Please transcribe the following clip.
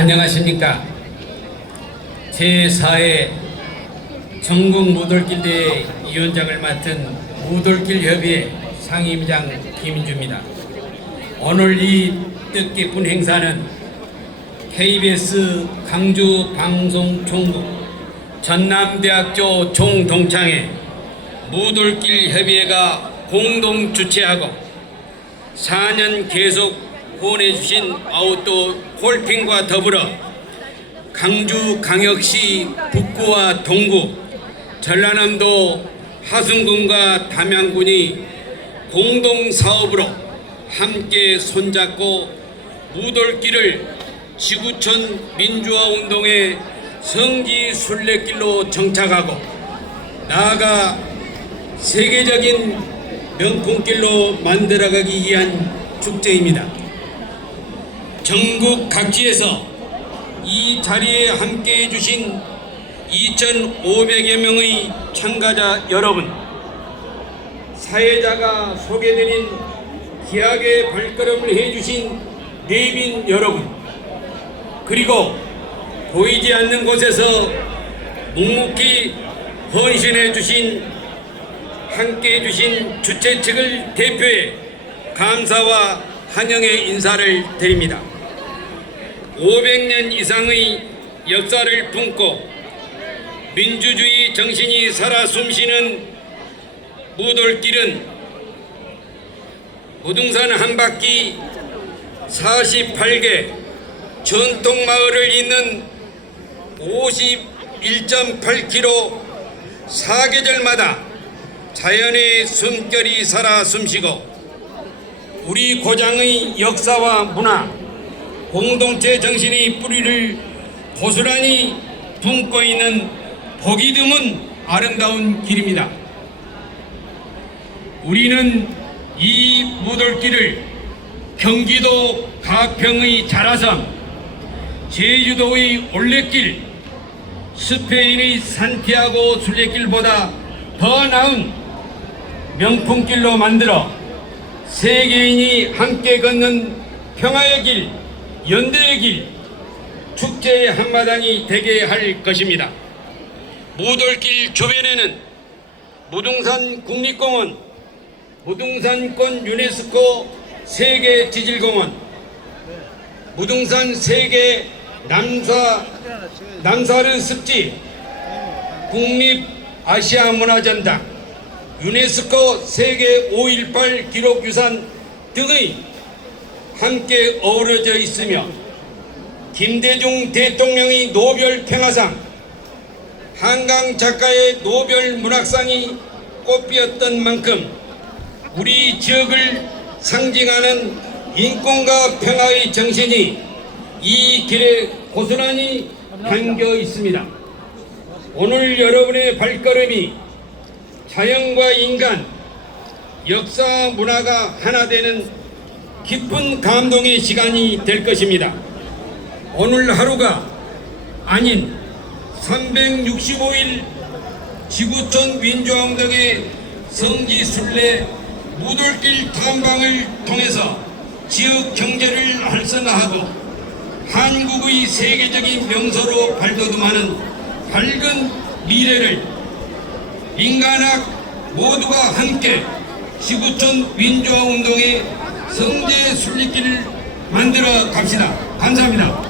안녕하십니까. 제4회 전국 무돌길 대회 위원장을 맡은 무돌길 협의회 상임장 김인주입니다. 오늘 이 뜻깊은 행사는 KBS 강주 방송 총국 전남대학교 총동창회 무돌길 협의회가 공동 주최하고 4년 계속 후원해 주신 아웃도어 홀핑과 더불어 강주 강역시 북구와 동구 전라남도 하순군과 담양군이 공동 사업으로 함께 손잡고 무돌길을 지구촌 민주화 운동의 성지 순례길로 정착하고 나아가 세계적인 명품길로 만들어가기 위한 축제입니다. 전국 각지에서 이 자리에 함께 해 주신 2,500여 명의 참가자 여러분, 사회자가 소개드린 기하게 발걸음을 해주신 내빈 여러분, 그리고 보이지 않는 곳에서 묵묵히 헌신해 주신 함께 해 주신 주최 측을 대표해 감사와 환영의 인사를 드립니다. 500년 이상의 역사를 품고 민주주의 정신이 살아 숨쉬는 무돌길은 무등산 한 바퀴 48개 전통 마을을 잇는 51.8km 사계절마다 자연의 숨결이 살아 숨쉬고 우리 고장의 역사와 문화 공동체 정신의 뿌리를 고스란히 품고 있는 보기 드문 아름다운 길입니다. 우리는 이 무돌길을 경기도 가평의 자라섬, 제주도의 올레길, 스페인의 산티아고 순례길보다 더 나은 명품길로 만들어 세계인이 함께 걷는 평화의 길, 연대의 길, 축제의 한마당이 되게 할 것입니다. 무돌길 주변에는 무등산 국립공원, 무등산권 유네스코 세계 지질공원, 무등산 세계 남사 남사르 습지, 국립 아시아 문화전당, 유네스코 세계 5.18 기록유산 등의 함께 어우러져 있으며 김대중 대통령의 노벨 평화상, 한강 작가의 노벨 문학상이 꽃피었던 만큼 우리 지역을 상징하는 인권과 평화의 정신이 이 길에 고스란히 담겨 있습니다. 오늘 여러분의 발걸음이 자연과 인간, 역사 문화가 하나 되는 깊은 감동의 시간이 될 것입니다. 오늘 하루가 아닌 365일 지구촌 민주화운동의 성지순례 무돌길 탐방을 통해서 지역 경제를 활성화하고 한국의 세계적인 명소로 발돋움하는 밝은 미래를 인간학 모두가 함께 지구촌 민주화 운동의 성제 순례길을 만들어 갑시다. 감사합니다.